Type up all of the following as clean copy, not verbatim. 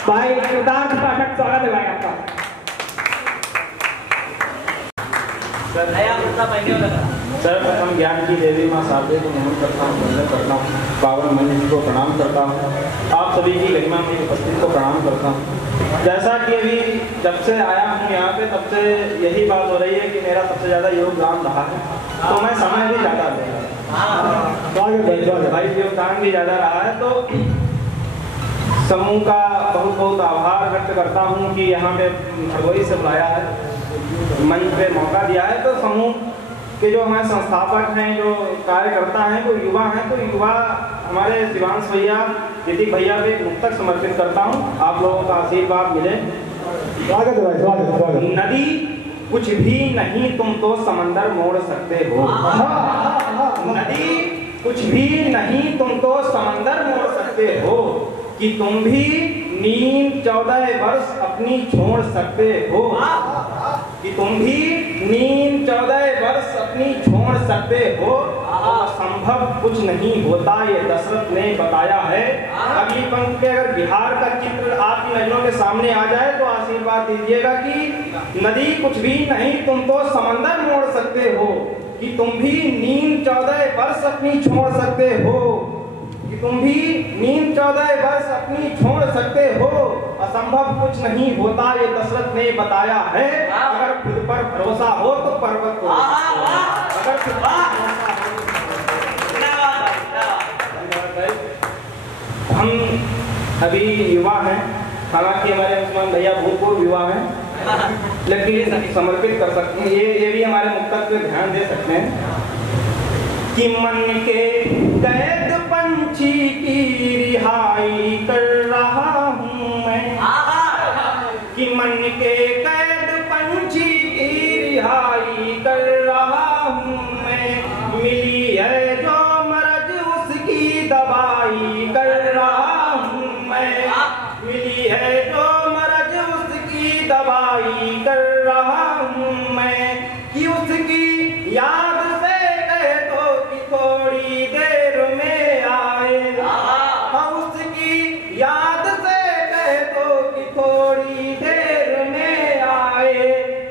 भाई सिद्धार्थ पाठक, स्वागत है भाई आपका। सर प्रथम ज्ञान की देवी माँ शारदे को नमन करता हूँ, वंदन करता हूँ, पावन मंदिर को प्रणाम करता हूँ, आप सभी की गरिमा में उपस्थित को प्रणाम करता हूँ। जैसा कि अभी जब से आया हूँ यहाँ पे तब से यही बात हो रही है कि मेरा सबसे ज़्यादा योगदान रहा है, तो मैं समय भी ज़्यादा भाई योगदान भी ज़्यादा रहा है, तो समूह का बहुत बहुत आभार व्यक्त करता हूँ कि यहाँ पे भगोई से बुलाया है, मंच पे मौका दिया है। तो समूह के जो हमारे संस्थापक हैं, जो कार्यकर्ता हैं, वो युवा हैं, तो युवा हमारे शिवांश भैया, ऋतिक भैया पे एक मुक्तक समर्पित करता हूँ, आप लोगों का आशीर्वाद मिले। स्वागत है भाई, स्वागत। नदी कुछ भी नहीं तुम तो समंदर मोड़ सकते हो, नदी कुछ भी नहीं तुम तो समंदर मोड़ सकते हो, कि तुम भी नींद 14 वर्ष अपनी छोड़ सकते हो, कि तुम भी नींद 14 वर्ष अपनी छोड़ सकते हो, असंभव कुछ नहीं होता ये दशरथ ने बताया है। अगली पंक्ति पे अगर बिहार का चित्र आपकी नजरों के सामने आ जाए तो आशीर्वाद दीजिएगा कि नदी कुछ भी नहीं तुम तो समंदर मोड़ सकते हो, कि तुम भी नींद 14 वर्ष अपनी छोड़ सकते हो, कि तुम भी नींद 14 वर्ष अपनी छोड़ सकते हो, असंभव कुछ नहीं होता ये दशरथ ने बताया है। अगर खुद पर भरोसा हो तो पर्वत को, अगर खुद पर भरोसा हो। हम अभी युवा हैं, हालांकि हमारे उस्मान भैया भूतपूर्व युवा हैं, लेकिन समर्पित कर सकते हैं, ये भी हमारे मुक्तक पे ध्यान दे सकते हैं कि मन के कैद पंछी की रिहाई कर रहा हूँ मैं, कि मन के कैद पंछी की रिहाई कर रहा हूँ मैं, मिली है जो मर्ज उसकी दवाई कर रहा हूँ मैं, मिली है जो मर्ज उसकी दवाई कर रहा हूँ मैं, कि उसकी याद से कह दो कि थोड़ी देर में आए, हाँ उसकी याद से कह दो कि थोड़ी देर में आए,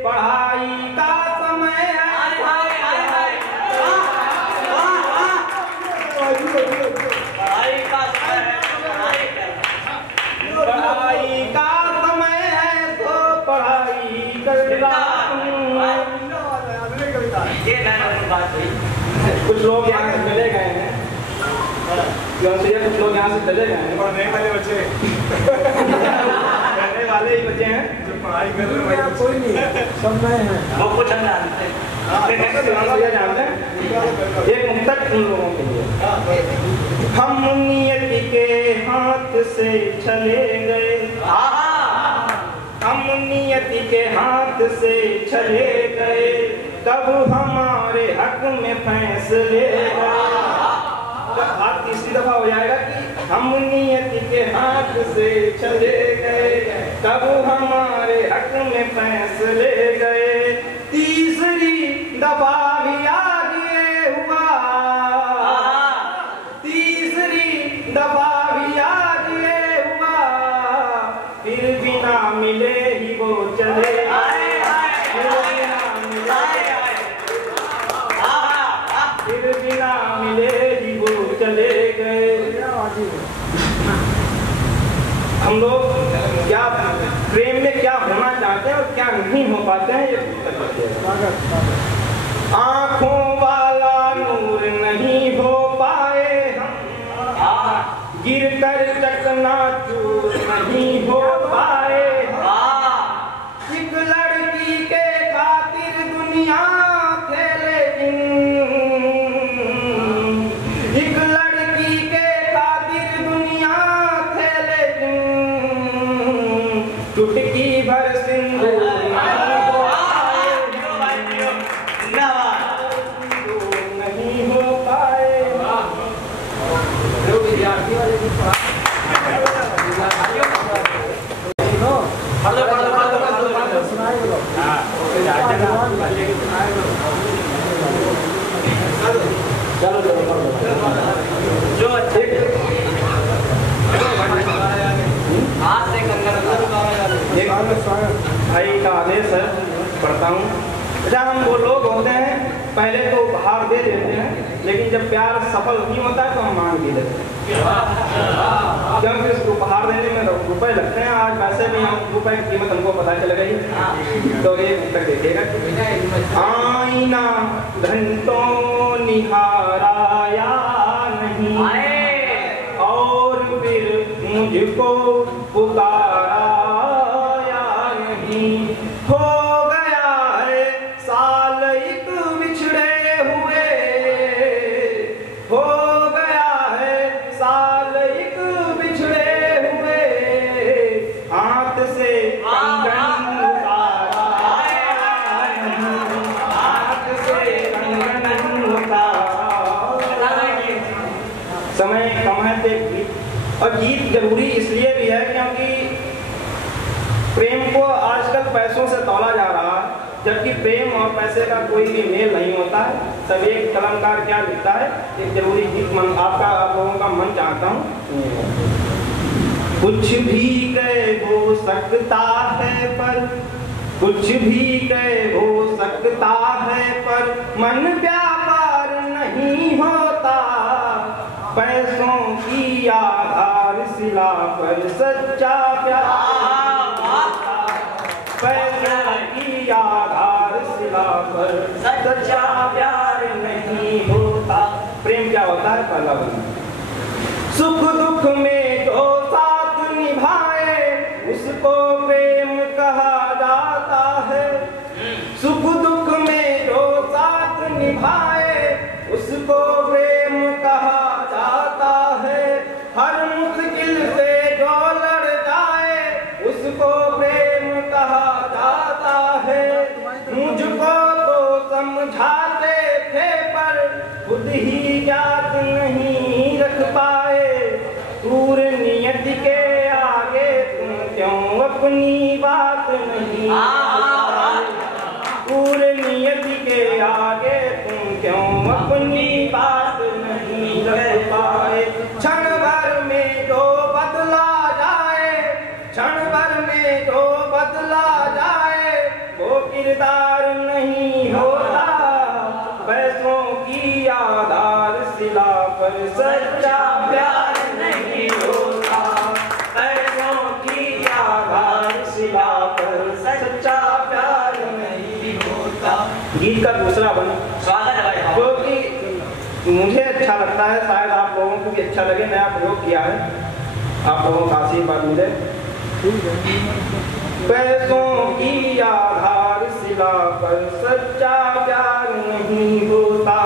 पढ़ाई का समय है, पढ़ाई का समय है, पढ़ाई का समय है तो पढ़ाई कर रहा हूँ। कुछ लोग यहाँ से चले गए हैं, कुछ लोग यहाँ से चले गए हैं, पढ़ने वाले बच्चे पढ़ने वाले ही बच्चे हैं, जो पढ़ाई कर रहे हैं कोई नहीं, सब नए हैं, वो कुछ हम जानते हैं, जानते हैं। एक मुक्तक उन लोगों के लिए, हम नियति के हाथ से चले गए, हम नियति के हाथ से चले गए, कब हमारे हक में फैसले बात तीसरी दफा हो जाएगा कि हम नियति के हाथ से चले गए, कब हमारे हक में फैसले गए, तीसरी दफा भी आगे हुआ, तीसरी दफा भी आगे हुआ, फिर भी ना मिले ही वो चले आए, फिर भी ना मिले ही वो चले गए। हम लोग क्या प्रेम में क्या होना चाहते हैं और क्या नहीं हो पाते हैं, ये आंखों वाला नूर नहीं हो पाए हम, गिर कर चकनाचूर नहीं हो पाए, एक लड़की के खातिर दुनिया थे लेकिन, एक लड़की के खातिर दुनिया थे लेकिन, चुटकी भर सिंदूर नहीं हो पाए। चलो जो अच्छे हाथ से हूँ। अच्छा, हम वो लोग होते हैं पहले तो उपहार दे देते हैं, लेकिन जब प्यार सफल नहीं होता है तो हम मांग भी देते हैं, क्योंकि उसको उपहार देने में रुपए लगते हैं। आज वैसे भी हम रुपए की कीमत हमको पता चल गई, तो ये तक देखेगा। आईना घंटों निहाराया नहीं और फिर मुझको पुकारा या नहीं, हो गया है साल एक बिछड़े हुए, हो गया है साल एक बिछड़े हुए, हाथ से कंगन उतारा, हाथ से कंगन उतारा। समय कम है तो गीत, और गीत जरूरी इसलिए भी है क्योंकि प्रेम को आजकल पैसों से तौला जा रहा है, जबकि प्रेम और पैसे का कोई भी मेल नहीं होता है। तब एक कलमकार क्या लिखता है, एक जरूरी गीत मन आपका आप लोगों का मन चाहता हूँ। कुछ भी कह हो सकता है पर, कुछ भी कह हो सकता है पर मन व्यापार नहीं होता, पैसों की आधारशिला पर सच्चा प्यार, पैसों की आधारशिला पर सच्चा प्यार नहीं होता। प्रेम क्या होता है? पहला बंदा सुख दुख में जो साथ निभाए उसको प्रेम कहा जाता है, सुख दुख में जो साथ निभाए उसको प्रेम कहा जाता है, हर मुश्किल से जो लड़ जाए उसको प्रेम कहा जाता है। मुझको तो समझाते थे पर खुद ही ज्ञात नहीं रख पाए, दूर नियत के आगे तुम क्यों अपनी बात नहीं, दूर नियत के आगे तुम क्यों अपनी बात नहीं रख पाए। क्षण भर में जो बदला जाए, क्षण भर में जो बदला जाए वो किरदार नहीं होता, पैसों की आधारशिला पर सच्चा प्यार नहीं होता, पैसों की आधारशिला पर सच्चा प्यार नहीं होता। गीत का दूसरा बन स्वागत है, जो कि मुझे अच्छा लगता है, शायद आप लोगों को भी अच्छा लगे। नया प्रयोग किया है, आप लोगों का आशीर्वाद मिले। पैसों की आधारशिला पर सच्चा प्यार नहीं होता,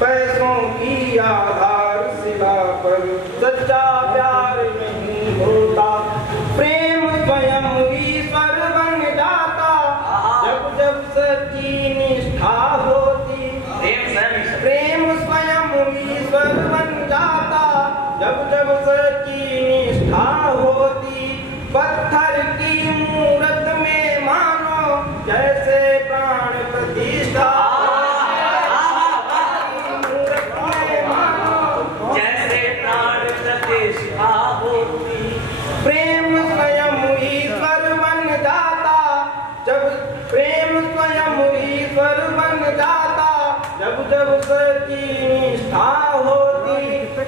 पैसों की आधारशिला पर सच्चा प्यार नहीं होता। प्रेम स्वयं ईश्वर बन जाता जब जब सच्ची निष्ठा होती, प्रेम स्वयं ईश्वर बन जाता जब जब सच्ची निष्ठा होती। पत्थर की मूरत में मानो जैसे प्राण प्रतिष्ठा, मूरत में मानो जैसे प्राण प्रतिष्ठा होती। प्रेम स्वयं ईश्वर बन जाता जब, प्रेम स्वयं ईश्वर बन जाता जब जब सच्ची निष्ठा होती।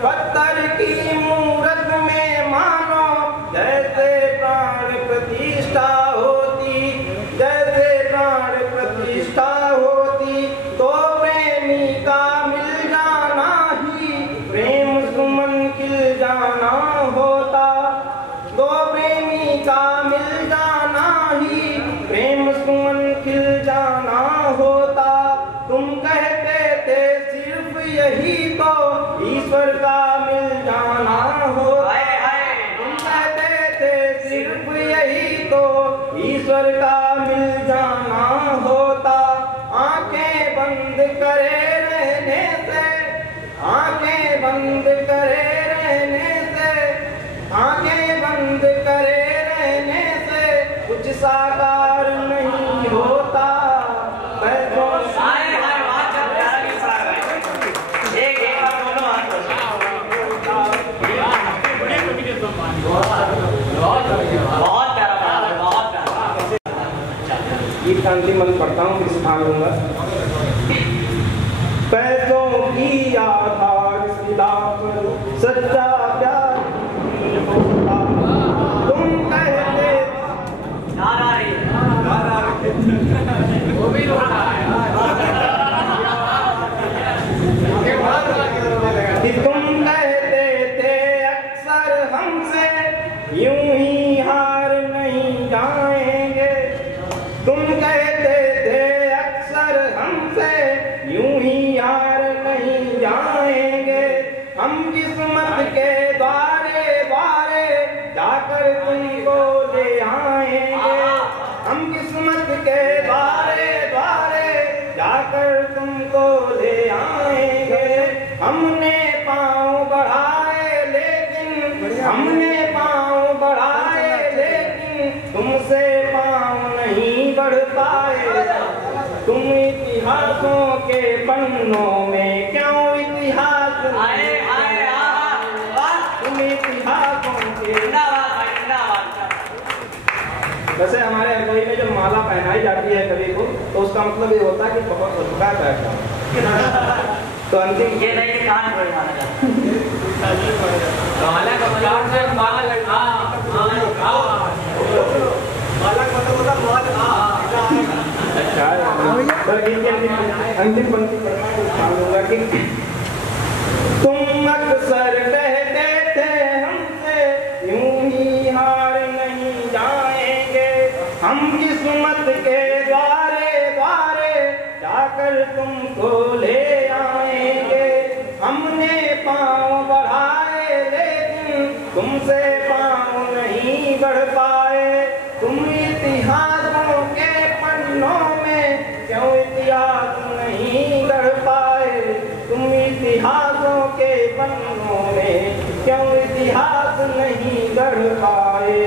पत्थर की मूरत में मानो जैसे प्राण प्रतिष्ठा होती, जैसे प्राण प्रतिष्ठा होती। तो प्रेमी का मिल जाना ही प्रेम सुमन खिल जाना होता, तो प्रेमी का मिल जाना ही प्रेम सुमन खिल जाना होता। तुम कहते थे सिर्फ यही तो ईश्वर का मिल जाना होता, तुम कहते थे सिर्फ यही तो ईश्वर का मिल जाना होता। आंखें बंद करे रहने से, आंखें बंद करे रहने से, आंखें बंद करे रहने से कुछ साकार नहीं होता। गीत का इसका अंतिम मंत्र पढ़ता हूँ, फिर सिखा लूंगा। पैसों की आधार शिला पर सच्चा प्यार होता, तुम कहते वो भी होता है कि तुम कहते थे अक्सर हमसे यूं ही हार नहीं जाएंगे, तुम कहते थे अक्सर हमसे यूं ही हार नहीं जाएंगे, हम किस्मत के द्वारे द्वारे जाकर तुमको ले आएंगे, हम किस्मत के द्वारे द्वारे जाकर तुमको ले आएंगे। हमने पाँव बढ़ाए लेकिन हमने पाँव बढ़ाए लेकिन तुमसे पाँव नहीं बढ़ पाए, तुम इतिहासों के पन्नों में क्यों इतिहास आए आए तुम इतिहासों के। वैसे हमारे हरदोई में जब माला पहनाई जाती है कभी को, तो उसका मतलब ये होता है कि बहुत रुका था। तो अंतिम ये नहीं कि कान पर माला का मतलब से माला लगा माला का मतलब होता माला। अच्छा सर अंतिम पंक्ति पढ़ूंगा कि तुम अक्सर कहते थे हमसे यूं ही हार नहीं जाएंगे, हम किस्मत के द्वारे द्वारे जाकर तुमको ले आएंगे, हमने पाँव बढ़ाए लेकिन तुमसे पाँव नहीं बढ़ पाए, तुम इतिहासों के पन्नों में क्यों इतिहास नहीं गढ़ पाए, तुम इतिहासों के पन्नों में क्यों इतिहास नहीं गढ़ पाए।